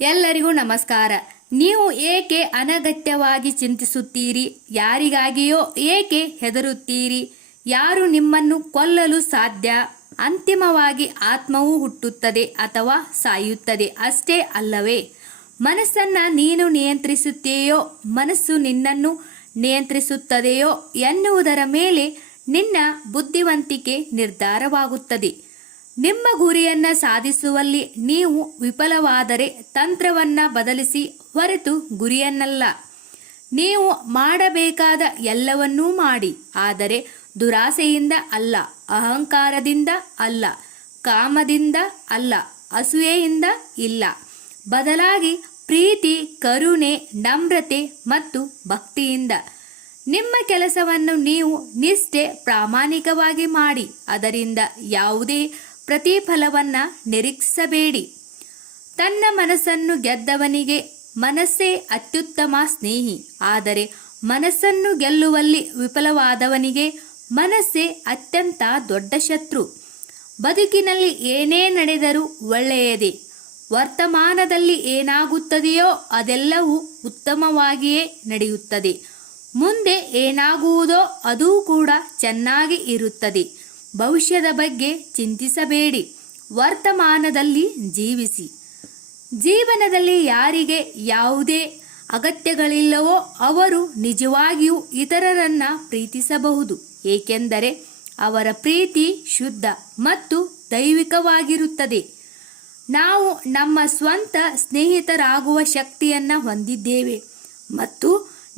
ಎಲ್ಲರಿಗೂ ನಮಸ್ಕಾರ. ನೀವು ಏಕೆ ಅನಗತ್ಯವಾಗಿ ಚಿಂತಿಸುತ್ತೀರಿ? ಯಾರಿಗಾಗಿಯೋ ಏಕೆ ಹೆದರುತ್ತೀರಿ? ಯಾರು ನಿಮ್ಮನ್ನು ಕೊಲ್ಲಲು ಸಾಧ್ಯ? ಅಂತಿಮವಾಗಿ ಆತ್ಮವು ಹುಟ್ಟುತ್ತದೆ ಅಥವಾ ಸಾಯುತ್ತದೆ ಅಷ್ಟೇ ಅಲ್ಲವೇ? ಮನಸ್ಸನ್ನ ನೀನು ನಿಯಂತ್ರಿಸುತ್ತೆಯೋ ಮನಸ್ಸು ನಿನ್ನನ್ನು ನಿಯಂತ್ರಿಸುತ್ತದೆಯೋ ಎನ್ನುವುದರ ಮೇಲೆ ನಿನ್ನ ಬುದ್ಧಿವಂತಿಕೆ ನಿರ್ಧಾರವಾಗುತ್ತದೆ. ನಿಮ್ಮ ಗುರಿಯನ್ನ ಸಾಧಿಸುವಲ್ಲಿ ನೀವು ವಿಫಲವಾದರೆ ತಂತ್ರವನ್ನ ಬದಲಿಸಿ ಹೊರತು ಗುರಿಯನ್ನಲ್ಲ. ನೀವು ಮಾಡಬೇಕಾದ ಎಲ್ಲವನ್ನೂ ಮಾಡಿ, ಆದರೆ ದುರಾಸೆಯಿಂದ ಅಲ್ಲ, ಅಹಂಕಾರದಿಂದ ಅಲ್ಲ, ಕಾಮದಿಂದ ಅಲ್ಲ, ಅಸೂಯೆಯಿಂದ ಇಲ್ಲ. ಬದಲಾಗಿ ಪ್ರೀತಿ, ಕರುಣೆ, ನಮ್ರತೆ ಮತ್ತು ಭಕ್ತಿಯಿಂದ ನಿಮ್ಮ ಕೆಲಸವನ್ನು ನೀವು ನಿಷ್ಠೆ ಪ್ರಾಮಾಣಿಕವಾಗಿ ಮಾಡಿ. ಅದರಿಂದ ಯಾವುದೇ ಪ್ರತಿಫಲವನ್ನ ನಿರೀಕ್ಷಿಸಬೇಡಿ. ತನ್ನ ಮನಸ್ಸನ್ನು ಗೆದ್ದವನಿಗೆ ಮನಸ್ಸೇ ಅತ್ಯುತ್ತಮ ಸ್ನೇಹಿ, ಆದರೆ ಮನಸ್ಸನ್ನು ಗೆಲ್ಲುವಲ್ಲಿ ವಿಫಲವಾದವನಿಗೆ ಮನಸ್ಸೇ ಅತ್ಯಂತ ದೊಡ್ಡ ಶತ್ರು. ಬದುಕಿನಲ್ಲಿ ಏನೇ ನಡೆದರೂ ಒಳ್ಳೆಯದೇ. ವರ್ತಮಾನದಲ್ಲಿ ಏನಾಗುತ್ತದೆಯೋ ಅದೆಲ್ಲವೂ ಉತ್ತಮವಾಗಿಯೇ ನಡೆಯುತ್ತದೆ. ಮುಂದೆ ಏನಾಗುವುದೋ ಅದೂ ಕೂಡ ಚೆನ್ನಾಗಿ ಇರುತ್ತದೆ. ಭವಿಷ್ಯದ ಬಗ್ಗೆ ಚಿಂತಿಸಬೇಡಿ, ವರ್ತಮಾನದಲ್ಲಿ ಜೀವಿಸಿ. ಜೀವನದಲ್ಲಿ ಯಾರಿಗೆ ಯಾವುದೇ ಅಗತ್ಯಗಳಿಲ್ಲವೋ ಅವರು ನಿಜವಾಗಿಯೂ ಇತರರನ್ನ ಪ್ರೀತಿಸಬಹುದು, ಏಕೆಂದರೆ ಅವರ ಪ್ರೀತಿ ಶುದ್ಧ ಮತ್ತು ದೈವಿಕವಾಗಿರುತ್ತದೆ. ನಾವು ನಮ್ಮ ಸ್ವಂತ ಸ್ನೇಹಿತರಾಗುವ ಶಕ್ತಿಯನ್ನ ಹೊಂದಿದ್ದೇವೆ ಮತ್ತು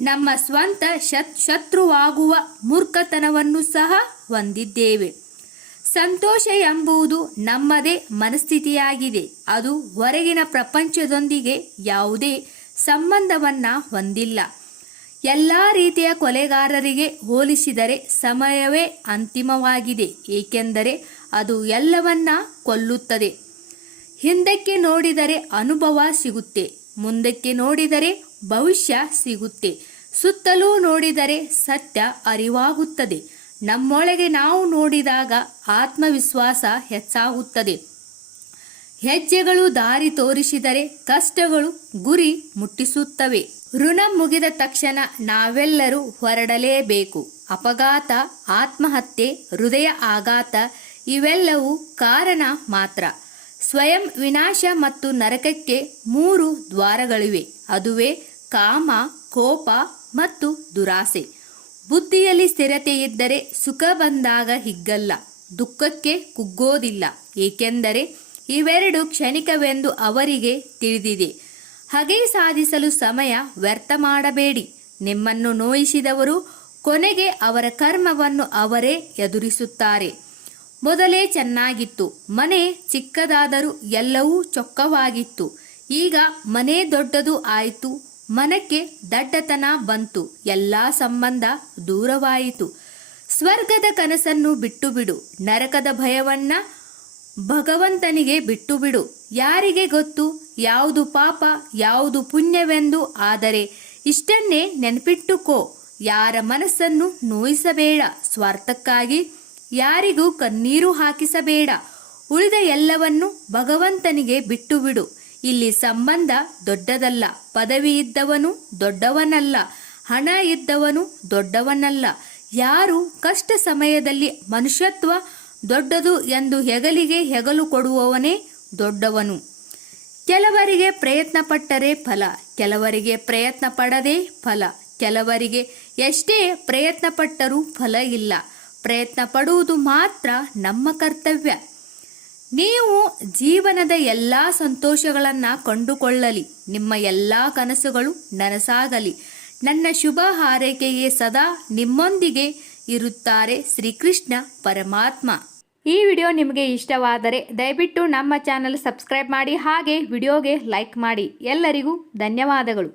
ನಮ್ಮ ಸ್ವಂತ ಶತ್ರುವಾಗುವ ಮೂರ್ಖತನವನ್ನು ಸಹ ಹೊಂದಿದ್ದೇವೆ. ಸಂತೋಷ ಎಂಬುದು ನಮ್ಮದೇ ಮನಸ್ಥಿತಿಯಾಗಿದೆ. ಅದು ಹೊರಗಿನ ಪ್ರಪಂಚದೊಂದಿಗೆ ಯಾವುದೇ ಸಂಬಂಧವನ್ನ ಹೊಂದಿಲ್ಲ. ಎಲ್ಲ ರೀತಿಯ ಕೊಲೆಗಾರರಿಗೆ ಹೋಲಿಸಿದರೆ ಸಮಯವೇ ಅಂತಿಮವಾಗಿದೆ, ಏಕೆಂದರೆ ಅದು ಎಲ್ಲವನ್ನ ಕೊಲ್ಲುತ್ತದೆ. ಹಿಂದಕ್ಕೆ ನೋಡಿದರೆ ಅನುಭವ ಸಿಗುತ್ತೆ, ಮುಂದಕ್ಕೆ ನೋಡಿದರೆ ಭವಿಷ್ಯ ಸಿಗುತ್ತೆ, ಸುತ್ತಲೂ ನೋಡಿದರೆ ಸತ್ಯ ಅರಿವಾಗುತ್ತದೆ. ನಮ್ಮೊಳಗೆ ನಾವು ನೋಡಿದಾಗ ಆತ್ಮವಿಶ್ವಾಸ ಹೆಚ್ಚಾಗುತ್ತದೆ. ಹೆಜ್ಜೆಗಳು ದಾರಿ ತೋರಿಸಿದರೆ ಕಷ್ಟಗಳು ಗುರಿ ಮುಟ್ಟಿಸುತ್ತವೆ. ಋಣ ಮುಗಿದ ತಕ್ಷಣ ನಾವೆಲ್ಲರೂ ಹೊರಡಲೇಬೇಕು. ಅಪಘಾತ, ಆತ್ಮಹತ್ಯೆ, ಹೃದಯ ಆಘಾತ ಇವೆಲ್ಲವೂ ಕಾರಣ ಮಾತ್ರ. ಸ್ವಯಂ ವಿನಾಶ ಮತ್ತು ನರಕಕ್ಕೆ 3 ದ್ವಾರಗಳಿವೆ. ಅದುವೇ ಕಾಮ, ಕೋಪ ಮತ್ತು ದುರಾಸೆ. ಬುದ್ಧಿಯಲ್ಲಿ ಸ್ಥಿರತೆ ಇದ್ದರೆ ಸುಖ ಬಂದಾಗ ಹಿಗ್ಗಲ್ಲ, ದುಃಖಕ್ಕೆ ಕುಗ್ಗೋದಿಲ್ಲ, ಏಕೆಂದರೆ ಇವೆರಡು ಕ್ಷಣಿಕವೆಂದು ಅವರಿಗೆ ತಿಳಿದಿದೆ. ಹಾಗೆ ಸಾಧಿಸಲು ಸಮಯ ವ್ಯರ್ಥ ಮಾಡಬೇಡಿ. ನಿಮ್ಮನ್ನು ನೋಯಿಸಿದವರು ಕೊನೆಗೆ ಅವರ ಕರ್ಮವನ್ನು ಅವರೇ ಎದುರಿಸುತ್ತಾರೆ. ಮೊದಲೇ ಚೆನ್ನಾಗಿತ್ತು, ಮನೆ ಚಿಕ್ಕದಾದರೂ ಎಲ್ಲವೂ ಚೊಕ್ಕವಾಗಿತ್ತು. ಈಗ ಮನೆ ದೊಡ್ಡದು ಆಯಿತು, ಮನಕ್ಕೆ ದಡ್ಡತನ ಬಂತು, ಎಲ್ಲ ಸಂಬಂಧ ದೂರವಾಯಿತು. ಸ್ವರ್ಗದ ಕನಸನ್ನು ಬಿಟ್ಟು ಬಿಡು, ನರಕದ ಭಯವನ್ನ ಭಗವಂತನಿಗೆ ಬಿಟ್ಟು ಬಿಡು. ಯಾರಿಗೆ ಗೊತ್ತು ಯಾವುದು ಪಾಪ ಯಾವುದು ಪುಣ್ಯವೆಂದು? ಆದರೆ ಇಷ್ಟನ್ನೇ ನೆನಪಿಟ್ಟುಕೋ, ಯಾರ ಮನಸ್ಸನ್ನು ನೋಯಿಸಬೇಡ, ಸ್ವಾರ್ಥಕ್ಕಾಗಿ ಯಾರಿಗೂ ಕಣ್ಣೀರು ಹಾಕಿಸಬೇಡ. ಉಳಿದ ಎಲ್ಲವನ್ನು ಭಗವಂತನಿಗೆ ಬಿಟ್ಟು ಬಿಡು. ಇಲ್ಲಿ ಸಂಬಂಧ ದೊಡ್ಡದಲ್ಲ, ಪದವಿ ಇದ್ದವನು ದೊಡ್ಡವನಲ್ಲ, ಹಣ ಇದ್ದವನು ದೊಡ್ಡವನಲ್ಲ. ಯಾರು ಕಷ್ಟ ಸಮಯದಲ್ಲಿ ಮನುಷ್ಯತ್ವ ದೊಡ್ಡದು ಎಂದು ಹೆಗಲಿಗೆ ಹೆಗಲು ಕೊಡುವವನೇ ದೊಡ್ಡವನು. ಕೆಲವರಿಗೆ ಪ್ರಯತ್ನ ಪಟ್ಟರೆ ಫಲ, ಕೆಲವರಿಗೆ ಪ್ರಯತ್ನ ಪಡದೆ ಫಲ, ಕೆಲವರಿಗೆ ಎಷ್ಟೇ ಪ್ರಯತ್ನ ಪಟ್ಟರೂ ಫಲ ಇಲ್ಲ. ಪ್ರಯತ್ನ ಪಡುವುದು ಮಾತ್ರ ನಮ್ಮ ಕರ್ತವ್ಯ. ನೀವು ಜೀವನದ ಎಲ್ಲ ಸಂತೋಷಗಳನ್ನ ಕಂಡುಕೊಳ್ಳಲಿ, ನಿಮ್ಮ ಎಲ್ಲ ಕನಸುಗಳು ನನಸಾಗಲಿ. ನನ್ನ ಶುಭ ಹಾರೈಕೆಗೆ ಸದಾ ನಿಮ್ಮೊಂದಿಗೆ ಇರುತ್ತಾರೆ ಶ್ರೀಕೃಷ್ಣ ಪರಮಾತ್ಮ. ಈ ವಿಡಿಯೋ ನಿಮಗೆ ಇಷ್ಟವಾದರೆ ದಯವಿಟ್ಟು ನಮ್ಮ ಚಾನಲ್ ಸಬ್ಸ್ಕ್ರೈಬ್ ಮಾಡಿ, ಹಾಗೆ ವಿಡಿಯೋಗೆ ಲೈಕ್ ಮಾಡಿ. ಎಲ್ಲರಿಗೂ ಧನ್ಯವಾದಗಳು.